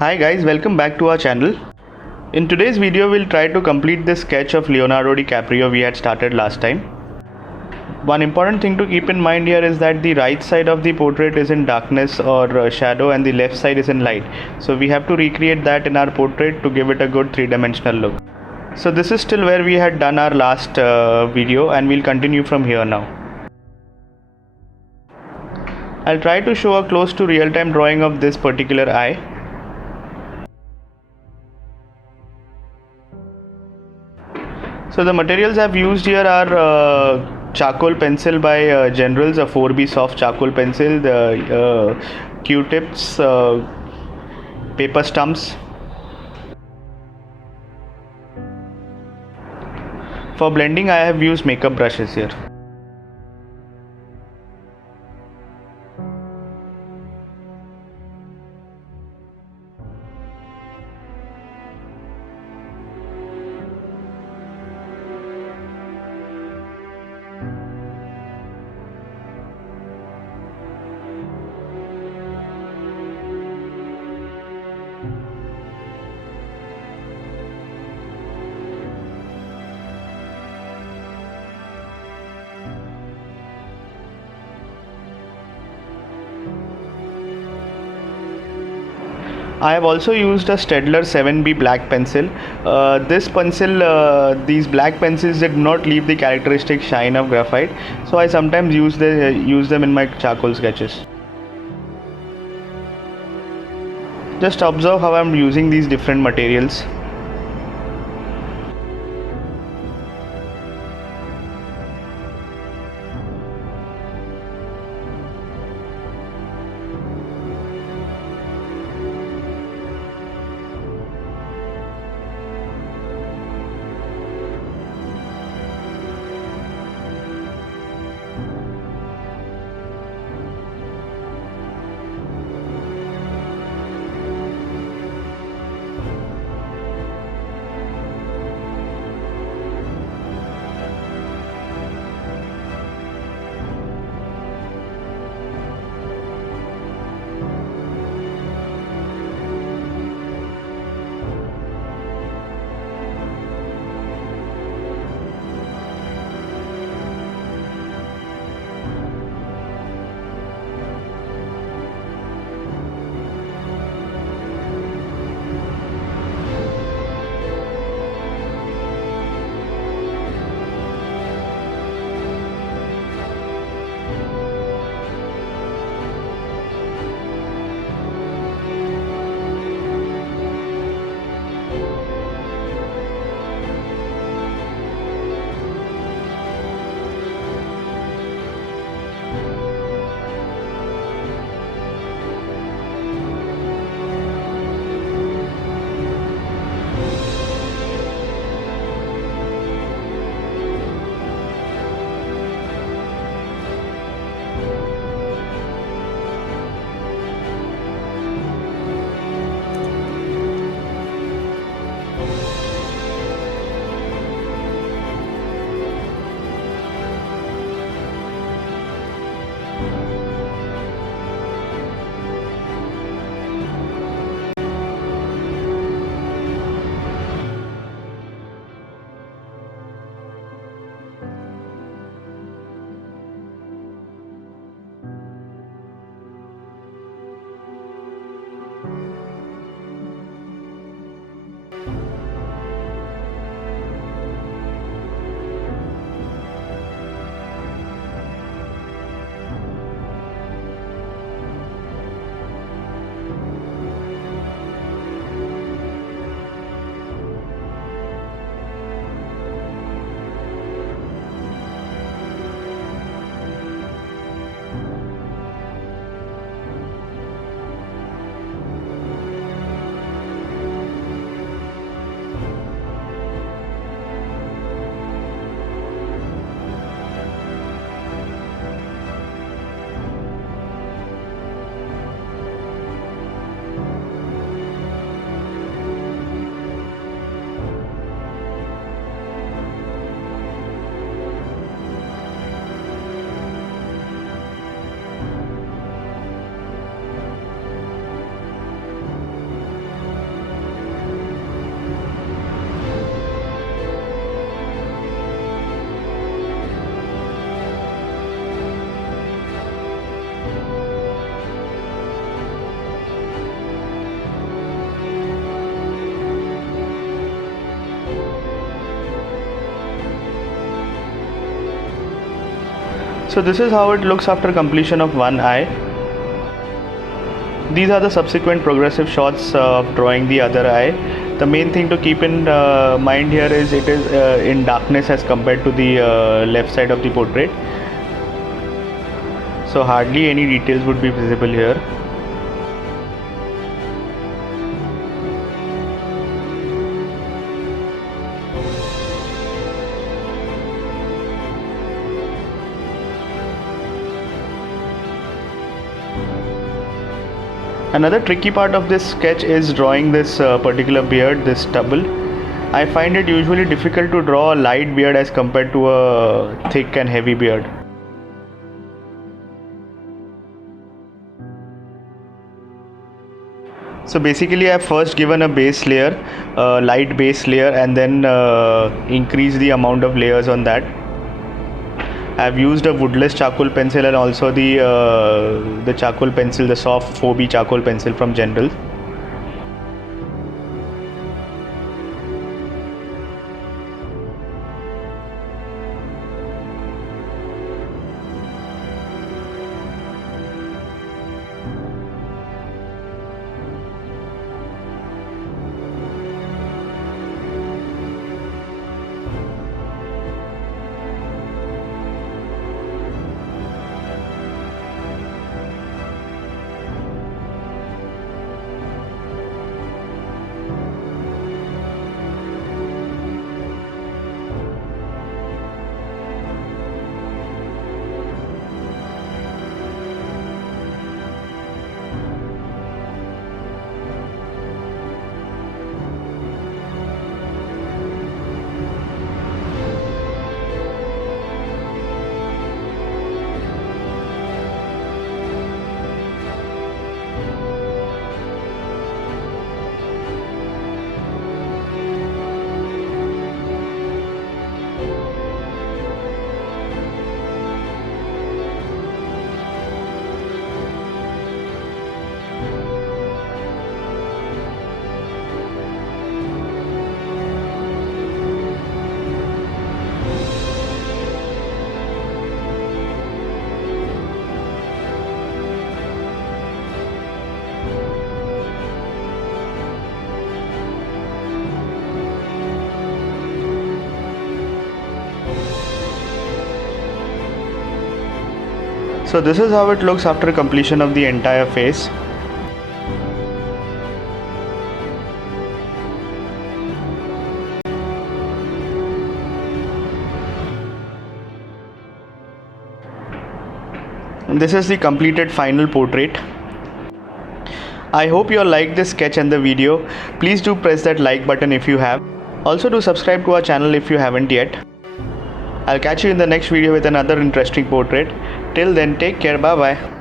Hi guys, welcome back to our channel. In today's video, we'll try to complete this sketch of Leonardo DiCaprio we had started last time. One important thing to keep in mind here is that the right side of the portrait is in darkness or shadow and the left side is in light. So we have to recreate that in our portrait to give it a good three-dimensional look. So this is still where we had done our last video, and we'll continue from here now. I'll try to show a close to real-time drawing of this particular eye. So the materials I've used here are charcoal pencil by Generals, a 4B soft charcoal pencil, the Q-tips, paper stumps. For blending, I have used makeup brushes here. I have also used a Staedtler 7B black pencil. These black pencils did not leave the characteristic shine of graphite, so I sometimes use them in my charcoal sketches. Just observe how I am using these different materials. So this is how it looks after completion of one eye. These are the subsequent progressive shots of drawing the other eye. The main thing to keep in mind here is it is in darkness as compared to the left side of the portrait. So hardly any details would be visible here. Another tricky part of this sketch is drawing this particular beard, this stubble. I find it usually difficult to draw a light beard as compared to a thick and heavy beard. So basically I have first given a base layer, light base layer, and then increase the amount of layers on that. I have used a woodless charcoal pencil and also the charcoal pencil, the soft 4B charcoal pencil from General. So this is how it looks after completion of the entire face. And this is the completed final portrait. I hope you all liked this sketch and the video. Please do press that like button if you have. Also do subscribe to our channel if you haven't yet. I'll catch you in the next video with another interesting portrait. Till then, take care. Bye bye.